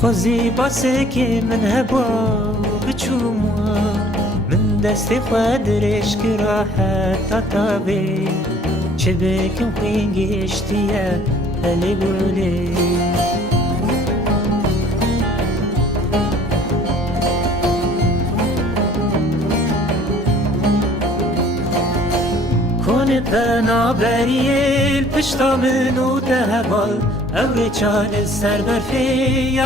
خوزی باسکی من هبا بچوما من دستی خود رشک راحت تابی چه بکن خینگشتیه هلی بولی کن پنابریل پشتا منو تهوال او چال سر برفی